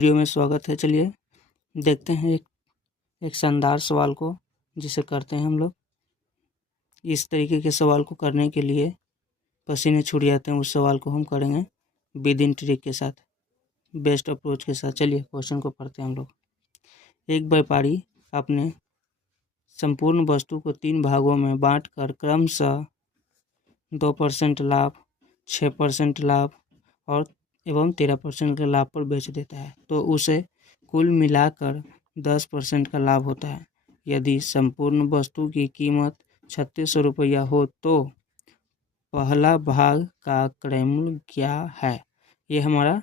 Video में स्वागत है। चलिए देखते हैं एक शानदार सवाल को, जिसे करते हैं हम लोग। इस तरीके के सवाल को करने के लिए पसीने छूट जाते हैं। उस सवाल को हम करेंगे विद इन ट्रिक के साथ, बेस्ट अप्रोच के साथ। चलिए क्वेश्चन को पढ़ते हैं हम लोग। एक व्यापारी अपने संपूर्ण वस्तु को 3 भागों में बांटकर क्रमशः 2% लाभ, 6% लाभ और एवं 13% के लाभ पर बेच देता है, तो उसे कुल मिलाकर 10% का लाभ होता है। यदि संपूर्ण वस्तु की कीमत 3600 रुपया हो तो पहला भाग का क्रय मूल्य क्या है? ये हमारा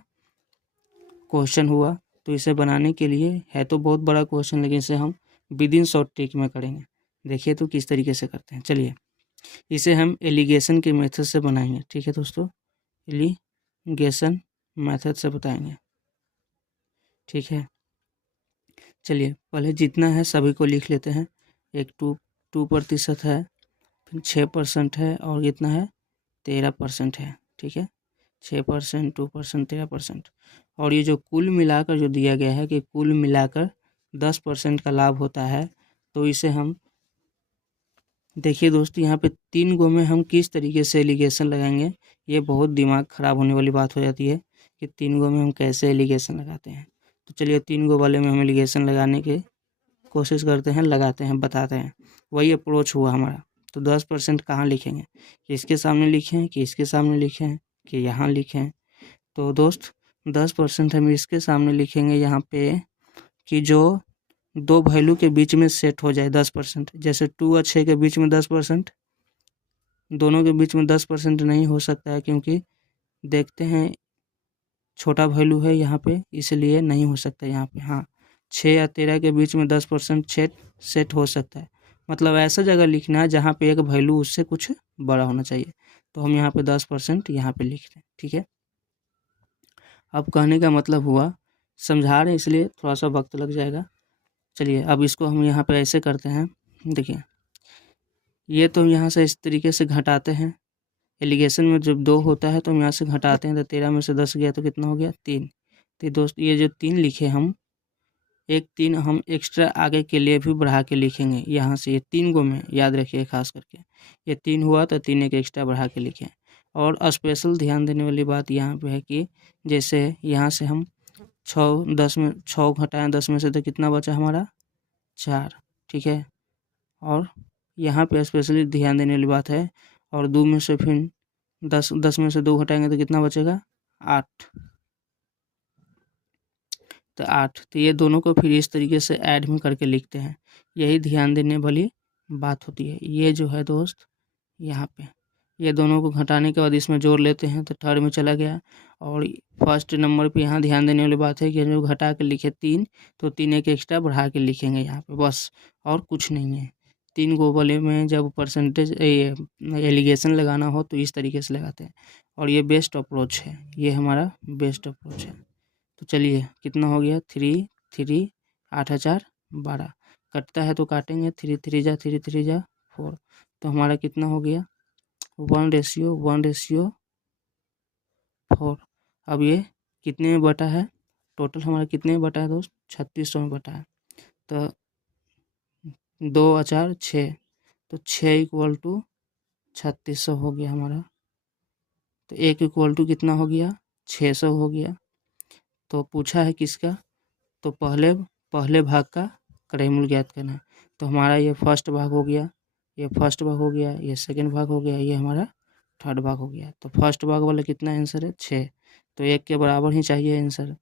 क्वेश्चन हुआ। तो इसे बनाने के लिए है तो बहुत बड़ा क्वेश्चन, लेकिन इसे हम विद इन शॉर्ट ट्रिक में करेंगे। देखिए तो किस तरीके से करते हैं। चलिए इसे हम एलिगेशन के मेथड से बनाएंगे। ठीक है दोस्तों, एलिगेशन मेथड से बताएंगे। ठीक है, चलिए पहले जितना है सभी को लिख लेते हैं। एक 2% है, फिर 6% है और कितना है 13% है। ठीक है, 6%, 2%, 13%। और ये जो कुल मिलाकर जो दिया गया है कि कुल मिलाकर 10% का लाभ होता है, तो इसे हम देखिए दोस्तों, यहाँ पे 3 गो में हम किस तरीके से एलिगेशन लगाएंगे। ये बहुत दिमाग ख़राब होने वाली बात हो जाती है कि 3 गो में हम कैसे एलिगेशन लगाते हैं। तो चलिए 3 गो वाले में हम एलिगेशन लगाने की कोशिश करते हैं, लगाते हैं, बताते हैं। वही अप्रोच हुआ हमारा। तो 10% कहाँ लिखेंगे, कि इसके सामने लिखें कि इसके सामने लिखें कि यहाँ लिखें? तो दोस्त 10% हम इसके सामने लिखेंगे यहाँ पे, कि जो 2 वैल्यू के बीच में सेट हो जाए 10%। जैसे 2 और 6 के बीच में 10%, दोनों के बीच में 10% नहीं हो सकता है, क्योंकि देखते हैं छोटा वैल्यू है यहाँ पे, इसलिए नहीं हो सकता यहाँ पे। हाँ, 6 या 13 के बीच में 10% सेट हो सकता है। मतलब ऐसा जगह लिखना है जहाँ पे एक वैल्यू उससे कुछ बड़ा होना चाहिए। तो हम यहाँ पे 10% यहाँ पे लिखते हैं। ठीक है, अब कहने का मतलब हुआ, समझा रहे हैं इसलिए थोड़ा सा वक्त लग जाएगा। चलिए अब इसको हम यहाँ पे ऐसे करते हैं। देखिए ये तो हम यहाँ से इस तरीके से घटाते हैं। एलिगेशन में जब 2 होता है तो हम यहाँ से घटाते हैं, तो 13 में से 10 गया तो कितना हो गया 3। तो दोस्त ये जो 3 लिखे हम, एक 3 हम एक्स्ट्रा आगे के लिए भी बढ़ा के लिखेंगे। यहाँ से ये 3 गो में याद रखिए खास करके, ये 3 हुआ तो 3 एक एक्स्ट्रा बढ़ा के लिखें। और स्पेशल ध्यान देने वाली बात यहाँ पे है कि जैसे यहाँ से हम 10 में 6 घटाएं 10 में से, तो कितना बचा हमारा 4। ठीक है, और यहाँ पे स्पेशली ध्यान देने वाली बात है। और 2 में से फिर 10 में से 2 घटाएंगे तो कितना बचेगा 8। तो 8, तो ये दोनों को फिर इस तरीके से ऐड में करके लिखते हैं। यही ध्यान देने वाली बात होती है। ये जो है दोस्त, यहाँ पे ये दोनों को घटाने के बाद इसमें जोड़ लेते हैं, तो थर्ड में चला गया। और फर्स्ट नंबर पे यहाँ ध्यान देने वाली बात है कि जो घटा के लिखे 3, तो 3 एक एक्स्ट्रा बढ़ा के लिखेंगे यहाँ पे, बस और कुछ नहीं है। 3 गो वाले में जब परसेंटेज एलिगेशन लगाना हो तो इस तरीके से लगाते हैं, और ये बेस्ट अप्रोच है। ये हमारा बेस्ट अप्रोच है। तो चलिए कितना हो गया 3 3 8 4 12, कटता है तो काटेंगे। 3 3 जा 3 3 जा 4, तो हमारा कितना हो गया 1:4। अब ये कितने में बटा है, टोटल हमारा कितने में बटा है दोस्त, 3600 में बटा है। तो 2 और 4 6, तो 6 = 3600 हो गया हमारा। तो 1 = कितना हो गया 600 हो गया। तो पूछा है किसका, तो पहले भाग का क्रय मूल्य ज्ञात करना है। तो हमारा ये फर्स्ट भाग हो गया, ये फर्स्ट भाग हो गया, ये सेकंड भाग हो गया, ये हमारा थर्ड भाग हो गया। तो फर्स्ट भाग वाला कितना आंसर है 6, तो 1 के बराबर ही चाहिए आंसर।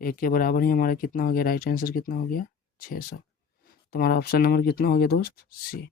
1 के बराबर ही हमारा कितना हो गया, राइट आंसर कितना हो गया 600। तो हमारा ऑप्शन नंबर कितना हो गया दोस्त, सी।